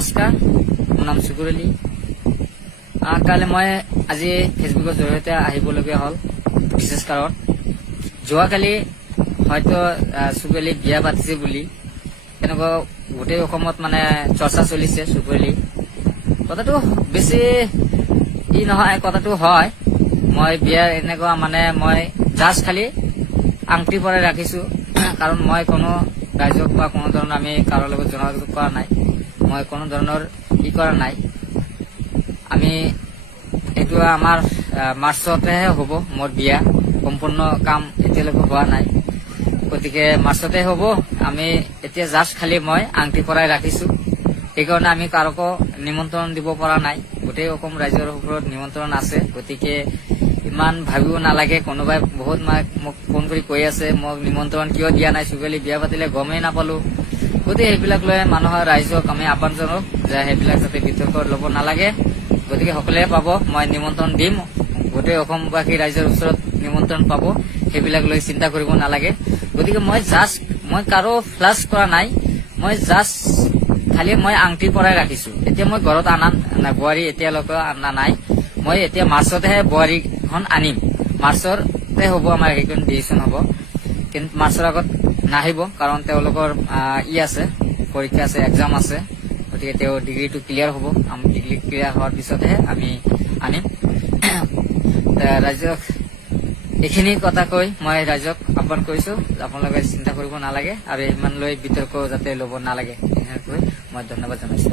নমস্কাৰ, মোৰ নাম চুকুৰ আলী। কালি মই আজি ফেচবুকৰ জৰিয়তে আহিবলগীয়া হ'ল বিশেষ কাৰণ। যোৱাকালি হয়তো চুকুৰ আলী বিয়া পাতিছে বুলি এনেকুৱা গোটেই অসমত মানে চৰ্চা চলিছে। চুকুৰ আলী কথাটো বেছি নহয়, কথাটো হয়। মই বিয়া এনেকুৱা মানে মই জাষ্ট খালি আংটি পৰাই ৰাখিছো, কাৰণ মই কোনো ৰাইজক বা কোনো ধৰণৰ আমি কাৰো লগত যোগাযোগ কৰা নাই, মই কোনো ধৰণৰ কৰা নাই। আমি এইটো আমাৰ মাৰ্চতেহে হ'ব মোৰ বিয়া, সম্পূৰ্ণ কাম এতিয়ালৈকে হোৱা নাই, গতিকে মাৰ্চতে হ'ব। আমি এতিয়া জাষ্ট খালি মই আংটি পৰাই ৰাখিছো, সেইকাৰণে আমি কাৰোকো নিমন্ত্ৰণ দিব পৰা নাই। গোটেই অসম ৰাইজৰ ওপৰত নিমন্ত্ৰণ আছে, গতিকে ইমান ভাবিব নালাগে। কোনোবাই বহুত মোক ফোন কৰি কৈ আছে মোক নিমন্ত্ৰণ কিয় দিয়া নাই, চুকুৰ আলী বিয়া পাতিলে গমেই নাপালো। গতিকে সেইবিলাক লৈ মানুহৰ ৰাইজক আমি আহ্বান জনাও যে সেইবিলাক যাতে বিতৰ্ক ল'ব নালাগে। গতিকে সকলোৱে পাব, মই নিমন্ত্ৰণ দিম, গোটেই অসমবাসী ৰাইজৰ ওচৰত নিমন্ত্ৰণ পাব, সেইবিলাক লৈ চিন্তা কৰিব নালাগে। গতিকে মই কাৰো ফ্লাছ কৰা নাই, মই জাষ্ট খালি মই আংটি পৰাই ৰাখিছো। এতিয়া মই ঘৰত বোৱাৰী এতিয়ালৈকে অনা নাই, মই এতিয়া মাৰ্চতেহে বোৱাৰীখন আনিম। মাৰ্চতে হ'ব আমাৰ সেইখন ডিচিশ্যন হ'ব, কিন্তু মাৰ্চৰ আগত নাহিব, কাৰণ তেওঁলোকৰ আছে পৰীক্ষা আছে, এক্সাম আছে। গতিকে তেওঁ ডিগ্ৰীটো ক্লিয়াৰ হ'ব, আমি ডিগ্ৰী ক্লিয়াৰ হোৱাৰ পিছতহে আমি আনিম। ৰাইজক এইখিনি কথা কৈ মই ৰাইজক আহ্বান কৰিছো, আপোনালোকে চিন্তা কৰিব নালাগে আৰু ইমান লৈ বিতৰ্ক যাতে ল'ব নালাগে, এনেকৈ মই ধন্যবাদ জনাইছো।